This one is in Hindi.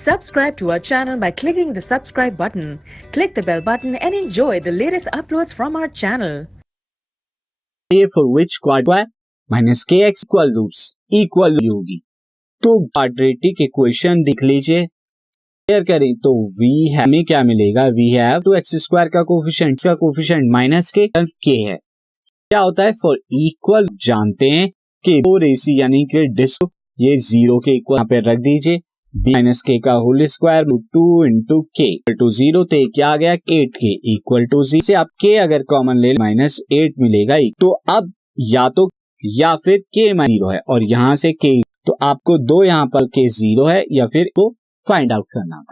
Subscribe to our channel by clicking the subscribe button. Click the bell button and enjoy the latest uploads from our channel. For which quadratic minus kx equal होगी। तो क्वाड्रेटिक इक्वेशन देख लीजिए, क्लियर करें तो हमें क्या मिलेगा, we have to x square का कोफिशिएंट माइनस के है। क्या होता है, फॉर इक्वल जानते हैं कि दो रेसी यानी कि डिस्क ये जीरो के इक्वल यहाँ पे रख दीजिए, बी माइनस के का होल स्क्वायर 2 इंटू के टू 0, तो क्या आ गया 8 के इक्वल टू 0 से आप के अगर कॉमन ले -8 मिलेगा। तो अब या फिर के -0 है और यहाँ से के, तो आपको दो यहाँ पर के 0 है या फिर को फाइंड आउट करना।